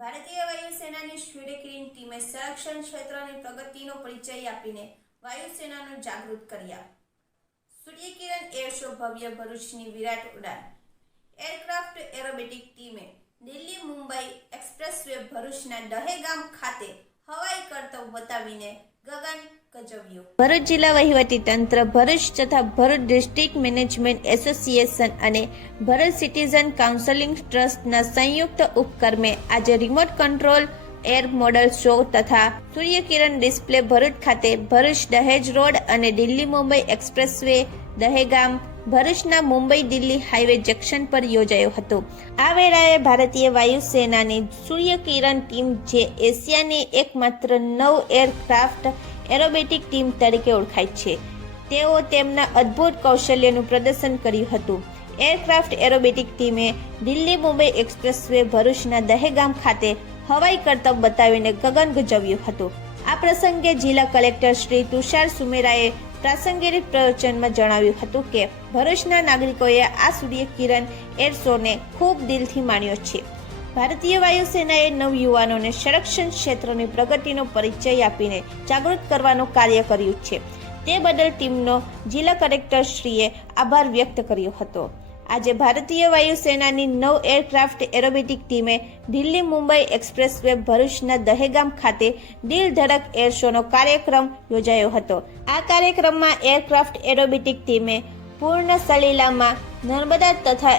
ભારતીય વાયુસેનાની સૂર્યકિરણ ટીમે સંરક્ષણ ક્ષેત્રની પ્રગતિનો પરિચય આપીને વાયુસેનાને જાગૃત કર્યા। સૂર્યકિરણ એર શો ભવ્ય ભરૂચની વિરાટ ઉડાન। એરક્રાફ્ટ એરોબેટિક ટીમે દિલ્હી મુંબઈ એક્સપ્રેસવે ભરૂચના દહેગામ ખાતે હવાઈ કરતબ બતાવીને ગગન ગજવ્યું। ભરૂચ જિલ્લા વહીવટી તંત્ર, ભરૂચ તથા ભરૂચ ડિસ્ટ્રિક્ટ મેનેજમેન્ટ એસોસિએશન અને ભરૂચ સિટીઝન કાઉન્સિલિંગ ટ્રસ્ટના સંયુક્ત ઉપક્રમે આજે remote control air model show તથા સૂર્યકિરણ ડિસ્પ્લે ભરૂચ ખાતે ભરૂચ દહેજ રોડ અને દિલ્હી મુંબઈ એક્સપ્રેસવે દહેગામ ભરૂચના મુંબઈ દિલ્હી હાઈવે જંકશન પર યોજાયો હતો। આ વેળાએ ભારતીય વાયુસેનાની સૂર્યકિરણ ટીમ, જે એશિયાની એકમાત્ર નવ એરક્રાફ્ટ એરોબેટિક ટીમ તરીકે ઓળખાય છે, તેઓ તેમના અદ્ભુત કૌશલ્યનું પ્રદર્શન કર્યું હતું। એરક્રાફ્ટ એરોબેટિક ટીમે દિલ્હી મુંબઈ એક્સપ્રેસવે ભરૂચના દહેગામ ખાતે હવાઈ કરતબ બતાવીને ગગન ગજવ્યું હતું। આ પ્રસંગે જિલ્લા કલેક્ટર શ્રી તુષાર સુમેરાએ પ્રાસંગિક પ્રવચનમાં જણાવ્યું હતું કે ભરૂચના નાગરિકોએ આ સૂર્યકિરણ એર શોને ખૂબ દિલથી માણ્યો છે। ભારતીય વાયુસેનાએ નવયુવાનોને સંરક્ષણ ક્ષેત્રની પ્રગતિનો પરિચય આપીને જાગૃત કરવાનું કાર્ય કર્યું છે, તે બદલ ટીમનો જિલ્લા કલેક્ટરશ્રીએ આભાર વ્યક્ત કર્યો હતો। આજે ભારતીય વાયુસેનાની નવ એરક્રાફ્ટ એરોબેટિક ટીમે દિલ્હી મુંબઈ એક્સપ્રેસવે ભરૂચના દહેગામ ખાતે દિલ ધડક એર શોનો કાર્યક્રમ યોજાયો હતો। આ કાર્યક્રમમાં એરક્રાફ્ટ એરોબેટિક ટીમે પૂર્ણ સલીલામાં નર્મદા તથા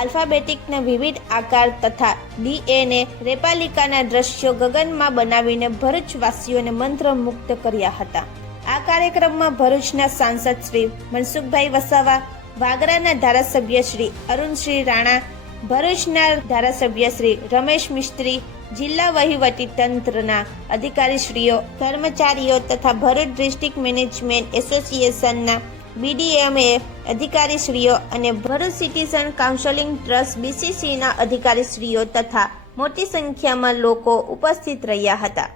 આલ્ફાબેટિકના વિવિધ આકાર તથા DNA રેપાલિકાના દ્રશ્યો ગગનમાં બનાવીને ભરૂચવાસીઓને મંત્રમુગ્ધ કર્યા હતા। આ કાર્યક્રમમાં ભરૂચના સાંસદ શ્રી મનસુખભાઈ વસાવા, વાગરાના ધારાસભ્ય શ્રી અરુણસિંહ રાણા, ભરૂચના ધારાસભ્ય શ્રી રમેશ મિસ્ત્રી, જિલ્લા વહીવટી તંત્રના અધિકારીશ્રીઓ, કર્મચારીઓ તથા ભરૂચ ડિસ્ટ્રિક્ટ મેનેજમેન્ટ એસોસિએશનના BDMA અધિકારીશ્રીઓ અને ભરૂચ સિટીઝન કાઉન્સિલિંગ ટ્રસ્ટ BCCના અધિકારીશ્રીઓ તથા મોટી સંખ્યામાં લોકો ઉપસ્થિત રહ્યા હતા।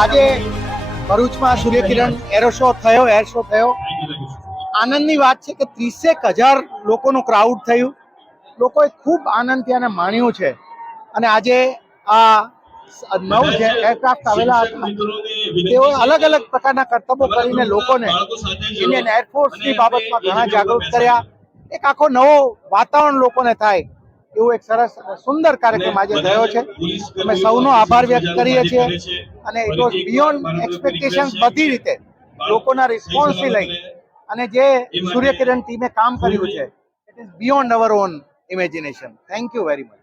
આજે ભરૂચમાં સૂર્યકિરણ એર શો થયો। આનંદની વાત છે કે 30,000 લોકોનું ક્રાઉડ થયું। લોકોએ ખૂબ આનંદથી આને માણ્યું છે અને આજે આ 9 એરક્રાફ્ટ આવેલા હતા, તેઓ અલગ અલગ પ્રકારના કરતબો કરીને લોકોને ઇન્ડિયન એરફોર્સની બાબતમાં ઘણા જાગૃત કર્યા। એક આખો નવો વાતાવરણ લોકોને થાય એવું એક સરસ સુંદર કાર્યક્રમ આજે થયો છે. અમે સૌનો આભાર વ્યક્ત કરીએ છીએ અને ઇટ વોઝ બિયોન્ડ એક્સપેક્ટેશન. બધી રીતે લોકોના રિસ્પોન્સથી લઈ અને જે સૂર્યકિરણ ટીમે કામ કર્યું છે, it is beyond hour on imagination. Thank you very much.